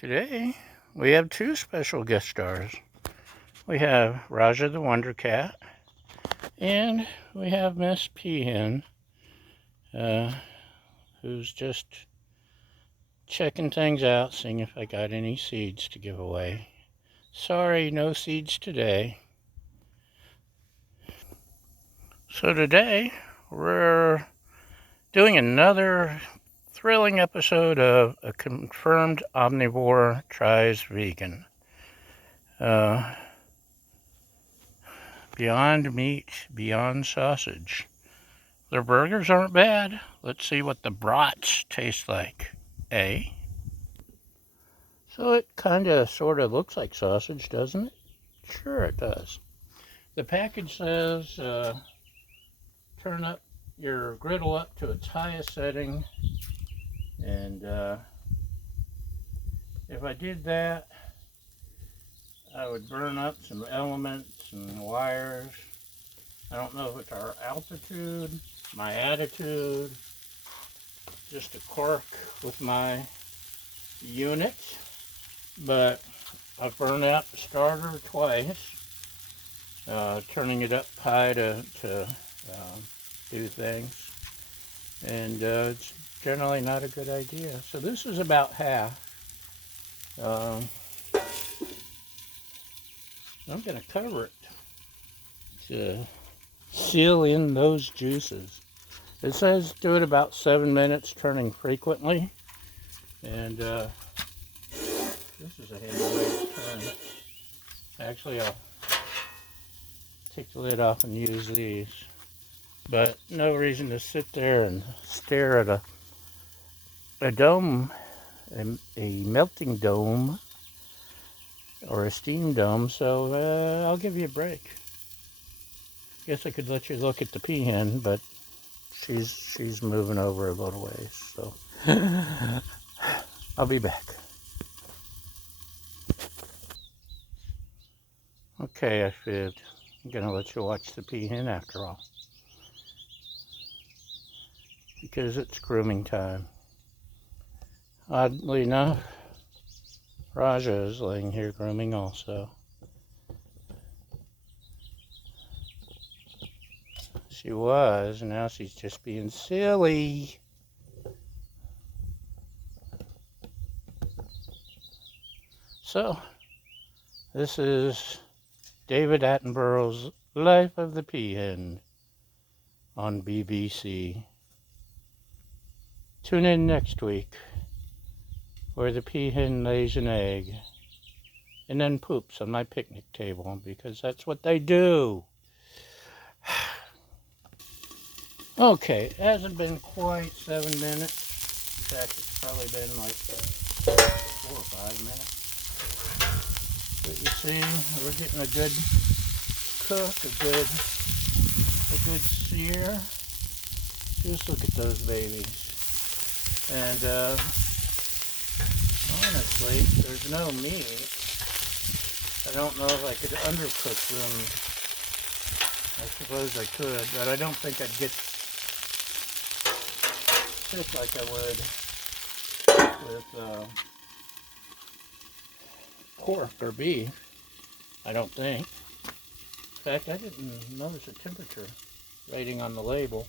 Today, we have two special guest stars. We have Raja the Wonder Cat, and we have Miss Peahen, uh, who's just checking things out, seeing if I got any seeds to give away. Sorry, no seeds today. So today, we're doing another thrilling episode of A Confirmed Omnivore Tries Vegan. Beyond meat, beyond sausage. Their burgers aren't bad. Let's see what the brats taste like. Eh? So it kind of sort of looks like sausage, doesn't it? Sure it does. The package says turn up your griddle up to its highest setting, and if I did that, I would burn up some elements and wires. I don't know if it's our altitude, my attitude, just a quirk with my unit, but I've burned out the starter twice, turning it up high to do things, and it's generally not a good idea. So this is about half. I'm going to cover it to seal in those juices. It says do it about 7 minutes, turning frequently, and this is a handy way to turn. Actually, I'll take the lid off and use these. But no reason to sit there and stare at a dome, a melting dome, or a steam dome, so I'll give you a break. Guess I could let you look at the peahen, but she's moving over a little ways, so I'll be back. Okay, I fibbed. I'm gonna let you watch the peahen after all, because it's grooming time. Oddly enough, Raja is laying here grooming also. She was, and now she's just being silly. So, this is David Attenborough's Life of the Peahen on BBC. Tune in next week, where the peahen lays an egg and then poops on my picnic table, because that's what they do. Okay, it hasn't been quite 7 minutes. In fact, it's probably been like 4 or 5 minutes. But you see, we're getting a good cook, a good sear. Just look at those babies. And honestly, there's no meat. I don't know if I could undercook them. I suppose I could, but I don't think I'd get sick like I would with pork or beef. I don't think. In fact, I didn't notice a temperature rating on the label.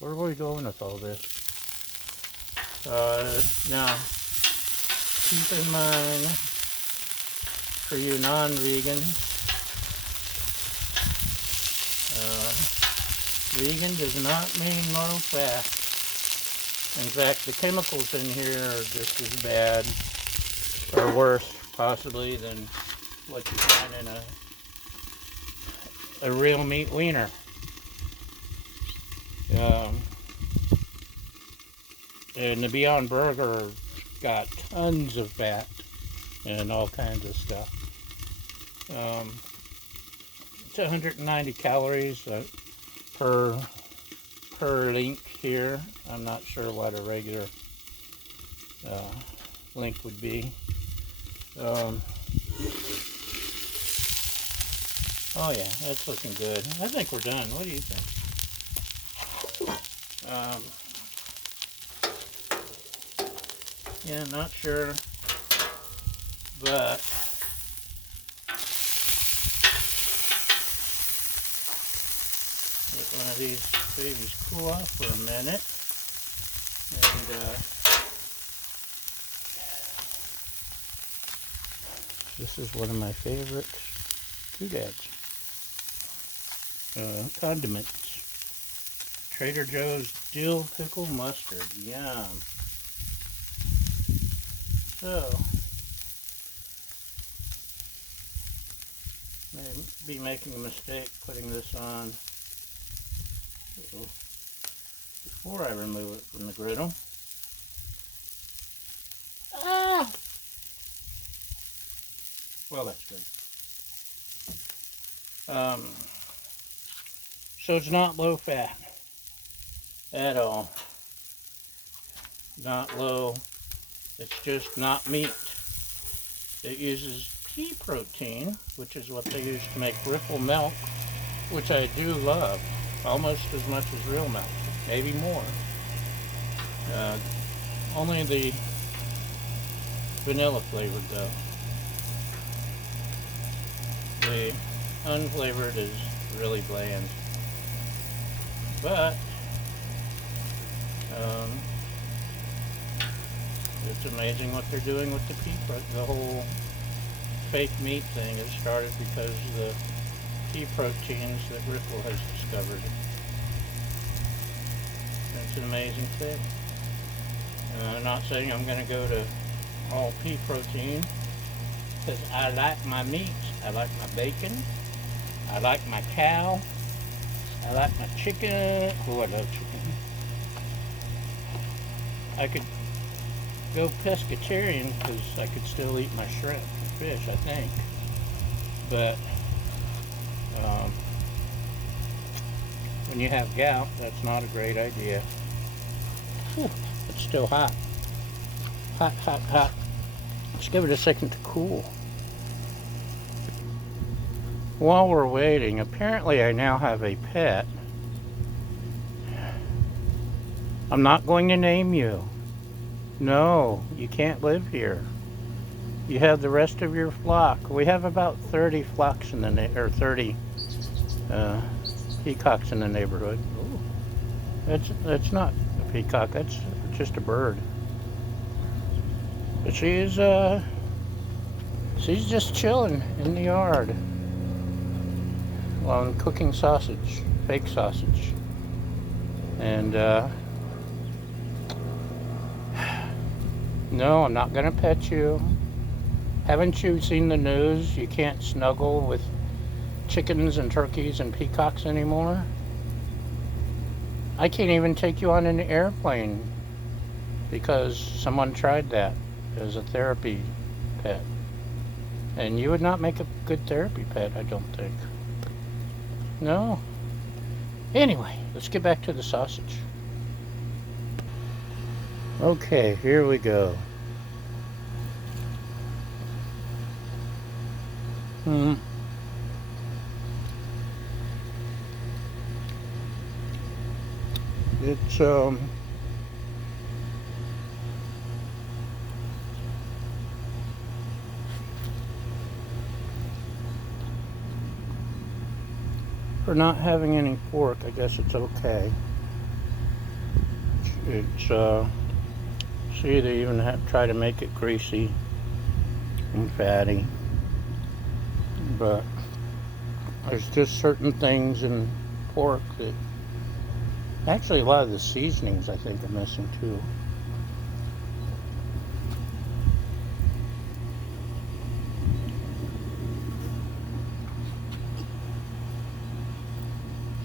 Where are we going with all this? Now, keep in mind, for you non-vegans, vegan does not mean low fat. In fact, the chemicals in here are just as bad, or worse, possibly, than what you find in a real meat wiener. And the Beyond Burger got tons of fat and all kinds of stuff. It's 190 calories per link here. I'm not sure what a regular link would be. Oh yeah, that's looking good. I think we're done. What do you think? Yeah, not sure, but let one of these babies cool off for a minute, and this is one of my favorite doodads. Condiments. Trader Joe's dill pickle mustard. Yum. So, may be making a mistake putting this on before I remove it from the griddle. Ah! Well, that's good. So it's not low fat at all. Not low. It's just not meat. It uses pea protein, which is what they use to make Ripple milk, which I do love, almost as much as real milk, maybe more. Only the vanilla flavored though. The unflavored is really bland. But it's amazing what they're doing with the pea protein. The whole fake meat thing has started because of the pea proteins that Ripple has discovered. It's an amazing thing. I'm not saying I'm going to go to all pea protein, because I like my meats. I like my bacon. I like my cow. I like my chicken. Oh, I love chicken. I could go pescatarian because I could still eat my shrimp and fish, I think. But when you have gout, that's not a great idea. Whew, it's still hot. Hot, hot, hot. Let's give it a second to cool. While we're waiting, apparently I now have a pet. I'm not going to name you. No, you can't live here. You have the rest of your flock. We have about 30 flocks in the or 30 peacocks in the neighborhood. Ooh, that's not a peacock. That's just a bird. But she's just chilling in the yard while I'm cooking sausage, fake sausage, and no, I'm not gonna pet you. Haven't you seen the news? You can't snuggle with chickens and turkeys and peacocks anymore. I can't even take you on an airplane because someone tried that as a therapy pet. And you would not make a good therapy pet, I don't think. No. Anyway, let's get back to the sausage. Okay, here we go. It's for not having any pork, I guess it's okay. It's see, they even try to make it greasy and fatty, but there's just certain things in pork that actually a lot of the seasonings I think are missing too.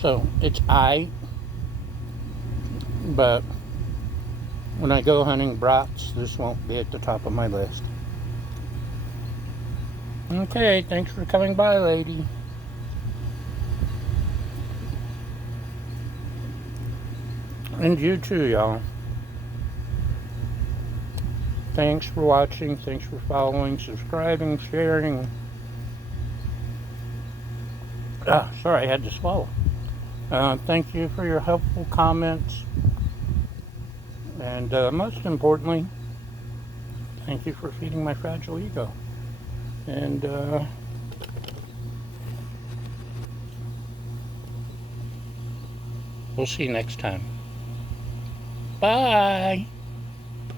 So it's but when I go hunting brats, this won't be at the top of my list. Okay, thanks for coming by, lady. And you too, y'all. Thanks for watching, thanks for following, subscribing, sharing. Sorry, I had to swallow. Thank you for your helpful comments. And most importantly, Thank you for feeding my fragile ego. And we'll see you next time. Bye.